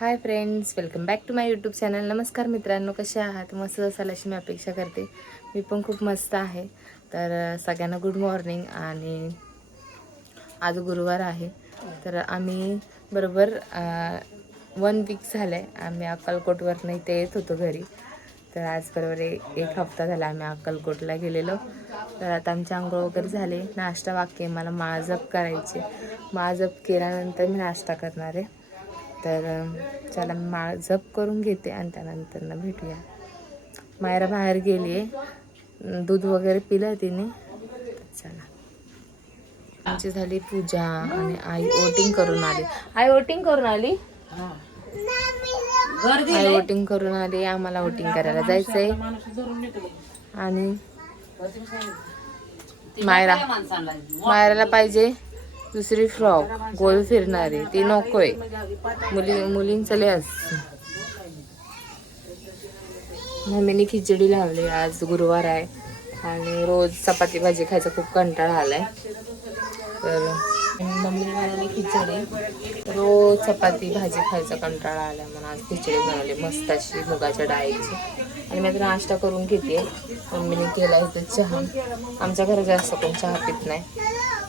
Hi friends welcome back to my YouTube channel नमस्कार मित्रांनो कसे आहात? मस्त असाल अशी मी अपेक्षा करते. मी पण खूप मस्त आहे. तर सगळ्यांना गुड मॉर्निंग आणि आज गुरुवार आहे. तर आम्ही बरोबर वन वीक झालं आहे आम्ही अक्कलकोटवरनं इथे येत होतो घरी. तर आज बरोबर एक हफ्ता झाला आम्ही अक्कलकोटला गेलेलो. तर आता आमचे आंघोळ वगैरे झाले. नाश्ता वाक्य मला माळजप करायचे माळजप केल्यानंतर मी नाश्ता करणार आहे. तर चला मी माळ जप करून घेते आणि त्यानंतर ना भेटूया. मायरा बाहेर गेली आहे. दूध वगैरे पिलं तिने. चला. आमची झाली पूजा आणि आई वोटिंग करून आली. आई वोटिंग करून आली? आई वोटिंग करून आली. आम्हाला वोटिंग करायला जायचंय. आणि मायरा. मायराला पाहिजे. दुसरी फ्रॉक गोल फिरणारी ती नकोय. मुली मुलींचं लस मम्मीने खिचडी लावली आज गुरुवार आहे. आणि रोज चपाती भाजी खायचा खूप कंटाळा आलाय. तर मम्मीने बनवली खिचडी. रोज चपाती भाजी खायचा कंटाळा आलाय म्हणून आज खिचडी बनवली मस्त अशी मुगाच्या डाळीची. आणि मी आता नाश्ता करून घेते. मम्मीने केला इथं चहा. आमच्या घरात जास्त कोण चहा पित नाही.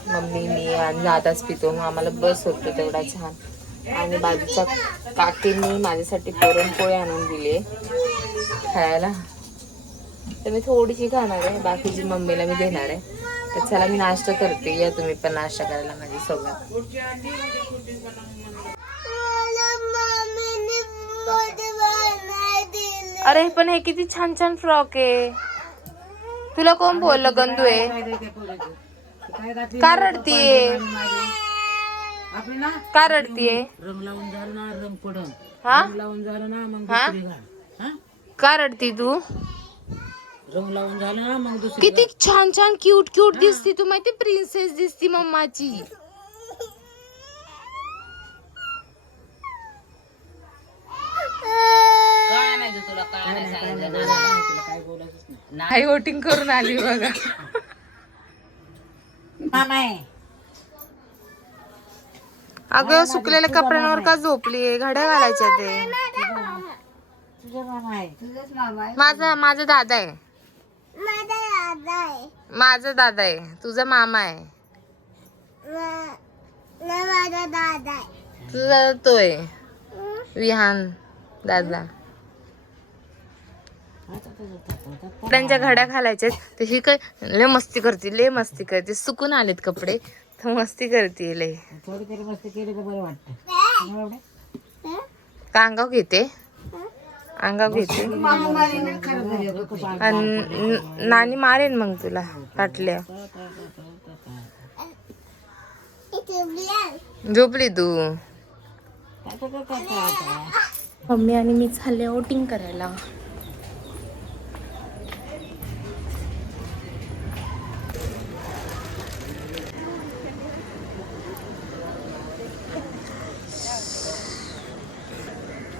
मम्मी मी आणि दादाच पितो. मग आम्हाला बस होतो तेवढा छान. आणि बाजूच्या काकींनी माझ्यासाठी पुरणपोळी आणून दिली. खायला. तर मी थोडीशी खाणार आहे. बाकीची मम्मीला मी देणार आहे. तर चला मी नाश्ता करते. या तुम्ही पण नाश्ता करायला माझ्यासोबत. अरे पण हे किती छान छान फ्रॉक आहे. तुला कोण बोललं गंदू आहे? का रडतीये? का रडतीये? रंग लावून झालं ना रंग पडन. हा? रंग लावून झालं ना मग हा? दुसरी घाल हा? का रडती तू? रंग लावून झालं ना मग दुसरी किती छान छान क्यूट क्यूट दिसती तू माहिती प्रिन्सेस दिसती मम्माची. काय नाही तुला? काय नाही सांगितलं तुला काय बोलायचंच नाही. आई वोटिंग करून आली बघा. अगं सुकलेल्या कपड्यांवर का झोपली घड्या घालायच्या ते. माझा माझा दादा आहे. माझा दादा आहे. तुझा मामा आहे. तुझा तो आहे. विहान दादा. कपड्यांच्या घड्या घालायच्या तशी काय लय मस्ती करते लय मस्ती करते. सुकून आलेत कपडे. तर मस्ती करते लय. का अंगाव घेते. अंगाव घेते. आणि नानी मारेन मग तुला फाटल्या झोपली तू. मम्मी आणि मी चालले वोटिंग करायला.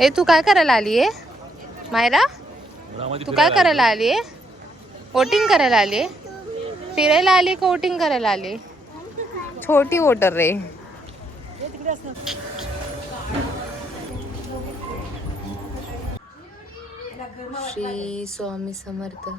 ए तू काय करायला आली आहे? मायरा तू काय करायला आली आहे? वोटिंग करायला आली आहे? फिरायला आली का वोटिंग करायला आली? छोटी वोटर रे. श्री स्वामी समर्थ.